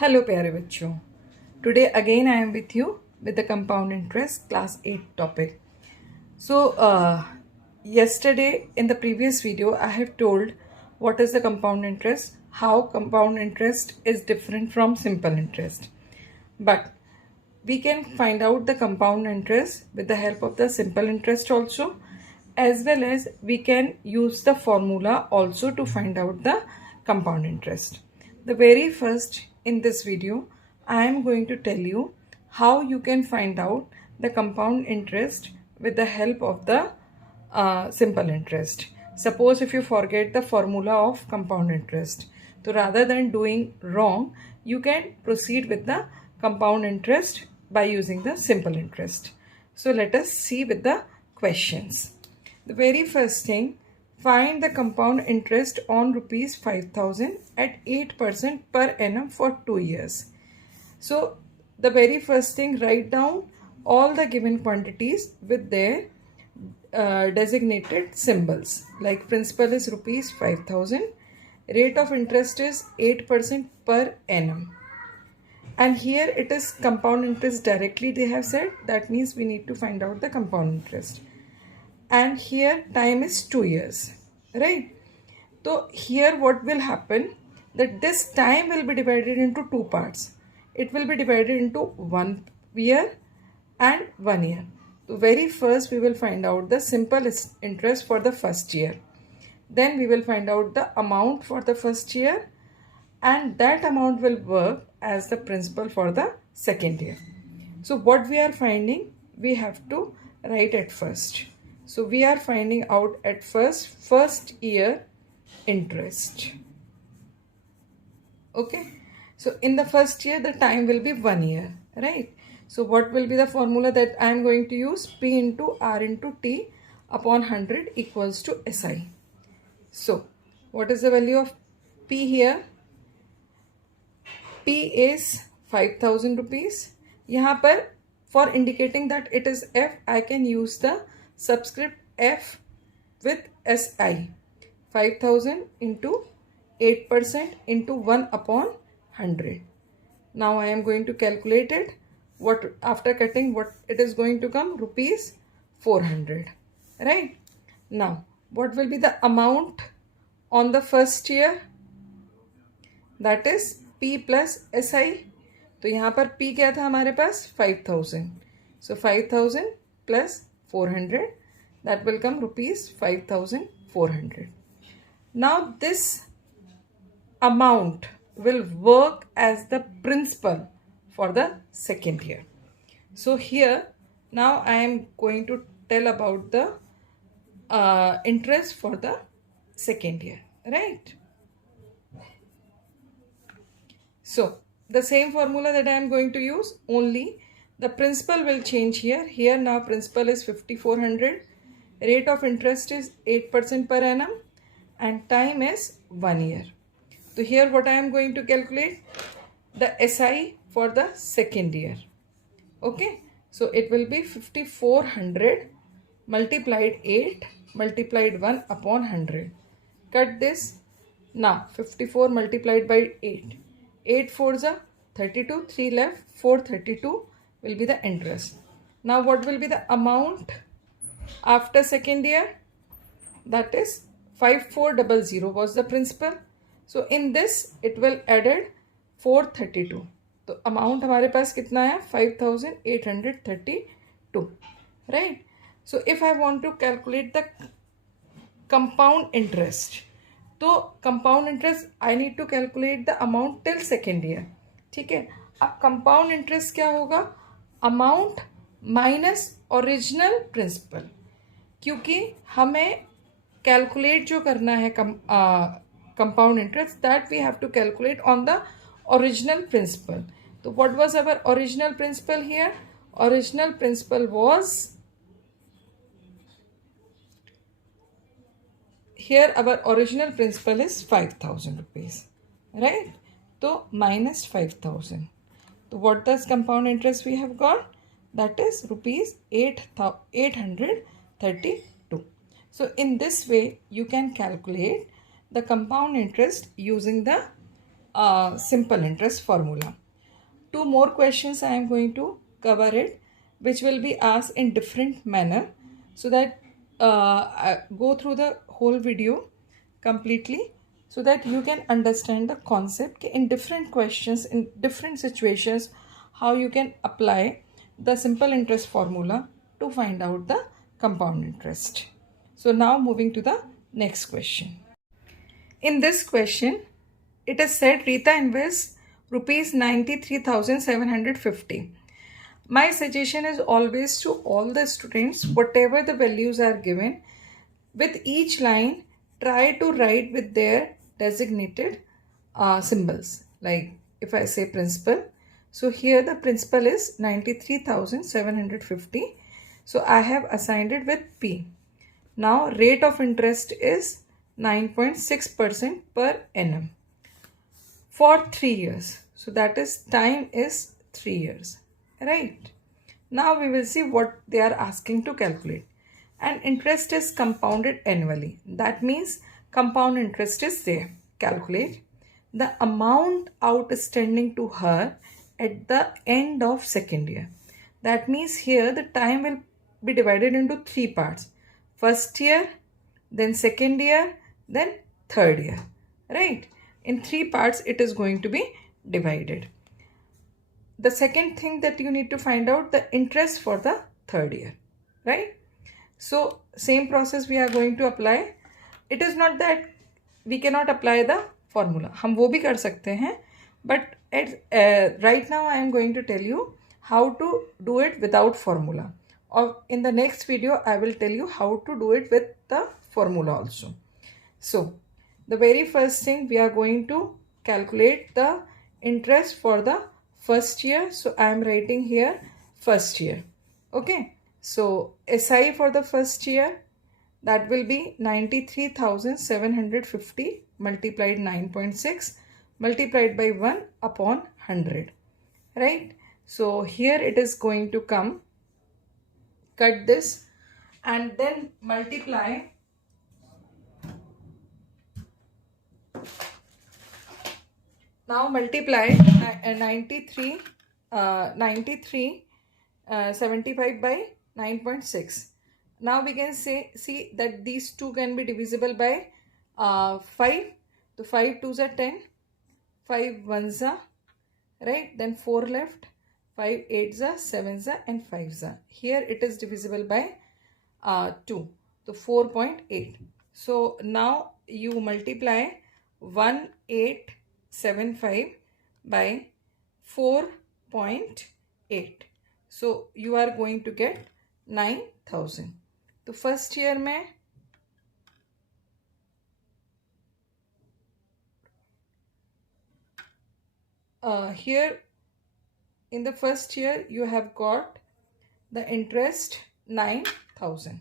Hello प्यारे बच्चों, today again I am with you with the compound interest class 8 topic. So yesterday in the previous video I have told what is the compound interest, how compound interest is different from simple interest. But we can find out the compound interest with the help of the simple interest also, as well as we can use the formula also to find out the compound interest. The very first in this video I am going to tell you how you can find out the compound interest with the help of the simple interest. Suppose if you forget the formula of compound interest, so rather than doing wrong, you can proceed with the compound interest by using the simple interest. So let us see with the questions. The very first thing, find the compound interest on rupees 5,000 at 8% per annum for 2 years. So the very first thing, write down all the given quantities with their designated symbols. Like principal is rupees 5,000, rate of interest is 8% per annum. And here it is compound interest directly they have said, that means we need to find out the compound interest. And here time is 2 years, right? So here what will happen, that this time will be divided into two parts. It will be divided into 1 year and 1 year. So very first we will find out the simple interest for the first year. Then we will find out the amount for the first year, and that amount will work as the principal for the second year. So what we are finding, we have to write at first. So we are finding out at first year interest. Okay. So in the first year the time will be 1 year, right? So what will be the formula that I am going to use? P into R into T upon 100 equals to SI. So what is the value of P here? P is 5,000 rupees. यहाँ पर for indicating that it is F, I can use the subscript F with SI. 5,000 into 8% into 1 upon 100. Now I am going to calculate it. What after cutting, what it is going to come? Rupees 400. Right? Now what will be the amount on the first year? That is P plus SI. तो यहाँ पर P क्या था हमारे पास? 5,000. So 5,000 plus 400, that will come rupees 5,400. Now this amount will work as the principal for the second year. So here now I am going to tell about the interest for the second year, right? So the same formula that I am going to use, only the principal will change here. Here now principal is 5,400, rate of interest is 8% per annum, and time is 1 year. So here what I am going to calculate, the SI for the second year. Okay, so it will be 5,400 multiplied 8 multiplied 1 upon 100. Cut this. Now 54 multiplied by 8. 8 4s are 32, 3 left, 432 will be the interest. Now what will be the amount after second year? That is 5,400 was the principal. So in this it will added 432. So amount हमारे पास कितना है? 5,832, right? So if I want to calculate the compound interest, तो compound interest I need to calculate the amount till second year. ठीक है. अब compound interest क्या होगा? Amount minus original principal, क्योंकि हमें कैलकुलेट जो करना है compound interest, that we have to calculate on the original principal. तो what was our original principal here? Original principal was, here our original principal is 5,000 rupees, right? So minus 5,000. So what does compound interest we have got? That is rupees 832. So in this way you can calculate the compound interest using the simple interest formula. Two more questions I am going to cover it, which will be asked in different manner, so that I go through the whole video completely, so that you can understand the concept in different questions, in different situations, how you can apply the simple interest formula to find out the compound interest. So now moving to the next question. In this question, it is said Rita invests rupees 93,750. My suggestion is always to all the students, whatever the values are given, with each line, try to write with their designated symbols. Like if I say principal, so here the principal is 93,750. So I have assigned it with P. Now rate of interest is 9.6% per annum for 3 years. So that is time is 3 years, right? Now we will see what they are asking to calculate. And interest is compounded annually. That means compound interest is there. Calculate the amount outstanding to her at the end of second year. That means here the time will be divided into 3 parts. First year, then second year, then third year, right? In 3 parts it is going to be divided. The second thing that you need to find out the interest for the third year, right? So same process we are going to apply. It is not that we cannot apply the formula, हम वो भी कर सकते हैं, but right now I am going to tell you how to do it without formula, or in the next video I will tell you how to do it with the formula also. So the very first thing, we are going to calculate the interest for the first year. So I am writing here first year. Okay. So SI for the first year, that will be 93,750 multiplied 9.6 multiplied by 1 upon 100. Right. So here it is going to come, cut this and then multiply now multiply 75 by 9.6. Now we can see that these two can be divisible by 5. So 5 2s are 10, 5 1s are, right? Then 4 left, 5 8s are, 7s are and 5s are. Here it is divisible by 2. So 4.8. So now you multiply 1875 by 4.8. So you are going to get 9,000. तो first year में here in the first year you have got the interest 9,000,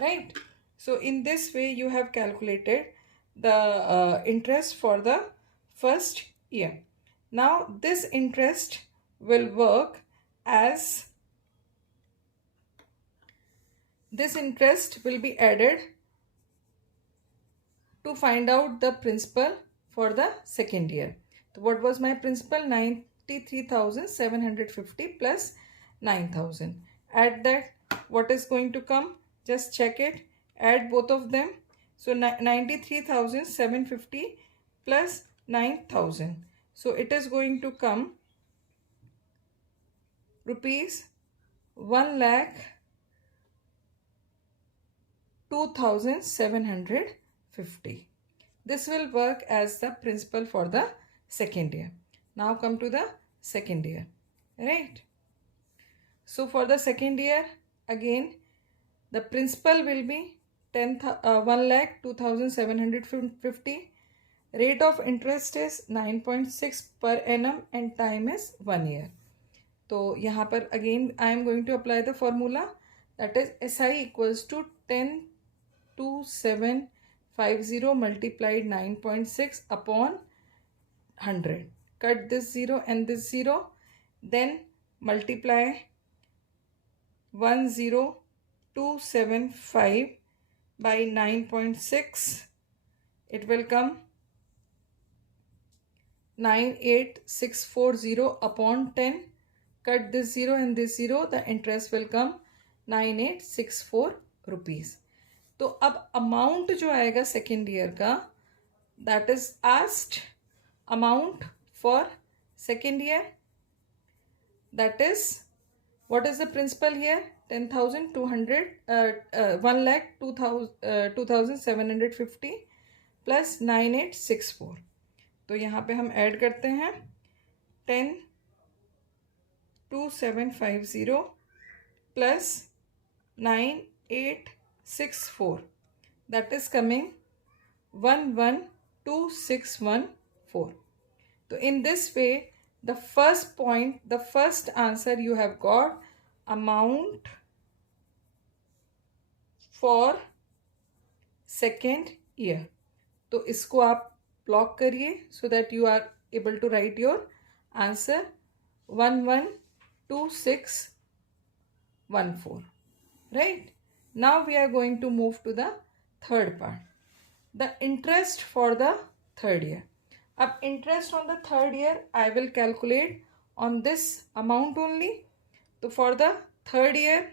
right? So in this way you have calculated the interest for the first year. Now this interest will work as this interest will be added to find out the principal for the second year. So what was my principal? 93,750 plus 9,000. Add that, what is going to come? Just check it. Add both of them. So 93,750 plus 9,000. So it is going to come rupees 1,02,750. This will work as the principal for the second year. Now come to the second year, right? So for the second year, again the principal will be 1,02,750. Rate of interest is 9.6 per annum and time is 1 year. तो यहाँ पर again I am going to apply the formula, that is SI equals to 10,2750 multiplied 9.6 upon 100. Cut this 0 and this 0, then multiply 1,0275 by 9.6. It will come 98,640 upon 10. Cut this 0 and this 0, the interest will come 9864 rupees. तो अब amount जो आएगा second year का, that is asked amount for second year, that is what is the principal here? 10,200, 1,02,750 plus 9864. तो यहाँ पे हम add करते हैं 10,2750 plus 9864. That is coming 112614. So in this way, the first point, the first answer you have got amount for second year. तो इसको आप block करिए so that you are able to write your answer 112614. Right? Now we are going to move to the third part. The interest for the third year. अब interest on the third year I will calculate on this amount only. So for the third year,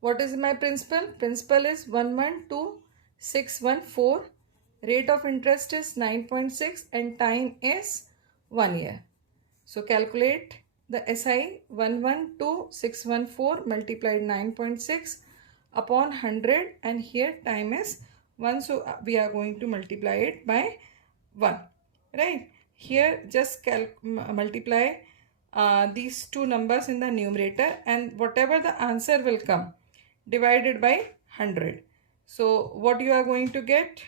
what is my principal? Principal is 112614. Rate of interest is 9.6 and time is 1 year. So calculate the SI 112614 multiplied 9.6 upon 100, and here time is 1, so we are going to multiply it by 1, right? Here just multiply these two numbers in the numerator, and whatever the answer will come divided by 100. So what you are going to get?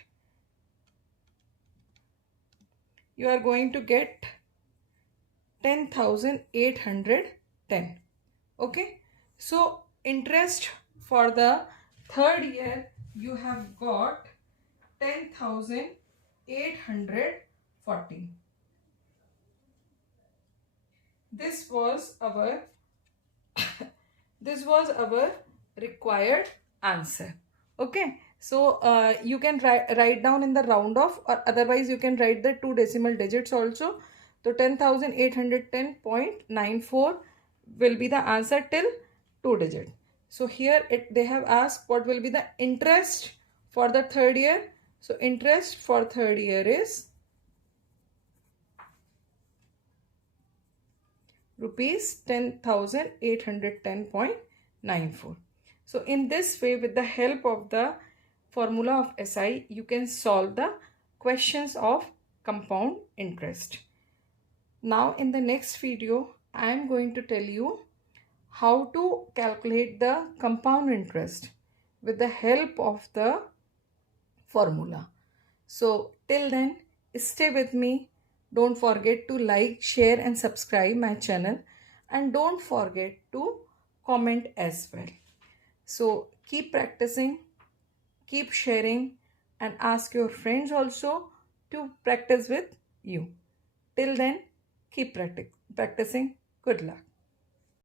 You are going to get 10,810. Okay, so interest for the third year you have got 10,840. This was our required answer. Okay, so you can write down in the round off, or otherwise you can write the 2 decimal digits also. So 10,810.94 will be the answer till 2 digit. So here they have asked what will be the interest for the third year. So interest for third year is rupees 10,810.94. So in this way, with the help of the formula of SI, you can solve the questions of compound interest. Now in the next video, I am going to tell you how to calculate the compound interest with the help of the formula. So till then, stay with me. Don't forget to like, share and subscribe my channel, and don't forget to comment as well. So keep practicing, keep sharing, and ask your friends also to practice with you. Till then, keep practicing. Good luck.